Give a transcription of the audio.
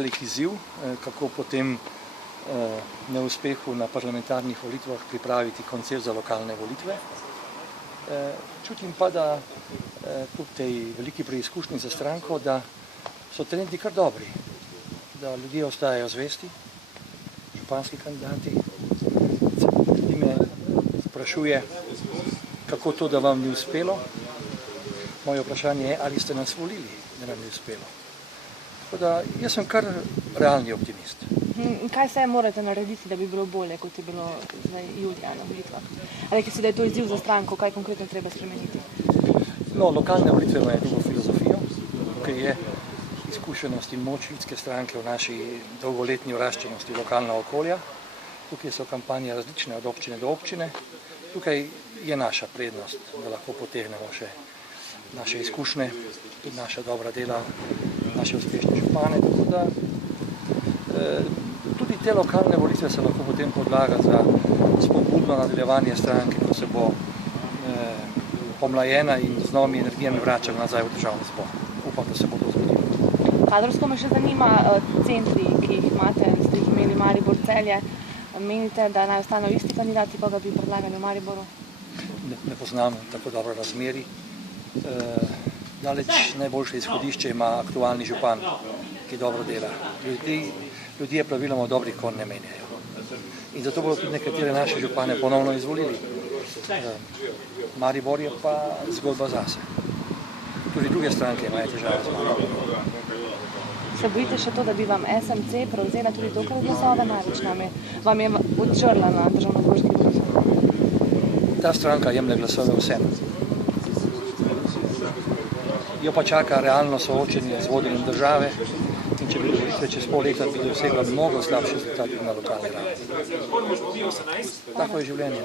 velik izziv, kako potem neuspehu na parlamentarnih volitvah pripraviti koncept za lokalne volitve. Čutim pa, da kljub tej veliki preizkušnji za stranko, da so trendi kar dobri, da ljudje ostajajo zvesti, županski kandidati. Ljudi me sprašuje, kako to, da vam ni uspelo. Moje vprašanje je, ali ste nas volili, da nam ni uspelo. Tako da, jaz sem kar realni optimist. Kaj vse morate narediti, da bi bilo bolje, kot je bilo zdaj julija na volitvah? Rekli ste, da je to izziv za stranko, kaj konkretno treba spremeniti? No, lokalne volitve imajo drugo filozofijo, tukaj je izkušenost in moč ljudske stranke v naši dolgoletni vraščenosti lokalna okolja. Tukaj so kampanje različne od občine do občine. Tukaj je naša prednost, da lahko potegnemo še naše izkušnje in naša dobra dela, naše uspešne župane. Tako da tudi te lokalne volitve se lahko potem podlaga za spodbudno nadaljevanje stranke, ko se bo pomlajena in z novimi energijami vračala nazaj v državni zbor. Upam, da se bo to zgodilo. Kadrovsko me še zanima centri, ki jih imate, ste jih imeli Maribor, Celje. Menite, da naj ostanejo isti kandidati, pa ga bi predlagali v Mariboru? Ne poznam tako dobro razmeri. Daleč najboljše izhodišče ima aktualni župan, ki dobro dela. Ljudje praviloma dobrih konj ne menjajo. In zato bodo tudi nekatere naše župane ponovno izvolili. Maribor je pa zgodba zase. Tudi druge stranke imajo težave z Mariborom. Se bojite še to, da bi vam SMC prevzela tudi dokaj glasove največ vam je odčrla na državnozborskih volitvah? Ta stranka jemlje glasove vsem. Jo pa čaka realno soočenje z vodenjem države in če bi volitve čez pol leta bi dosegla mnogo slabše rezultate na lokalni ravni. Tako je življenje.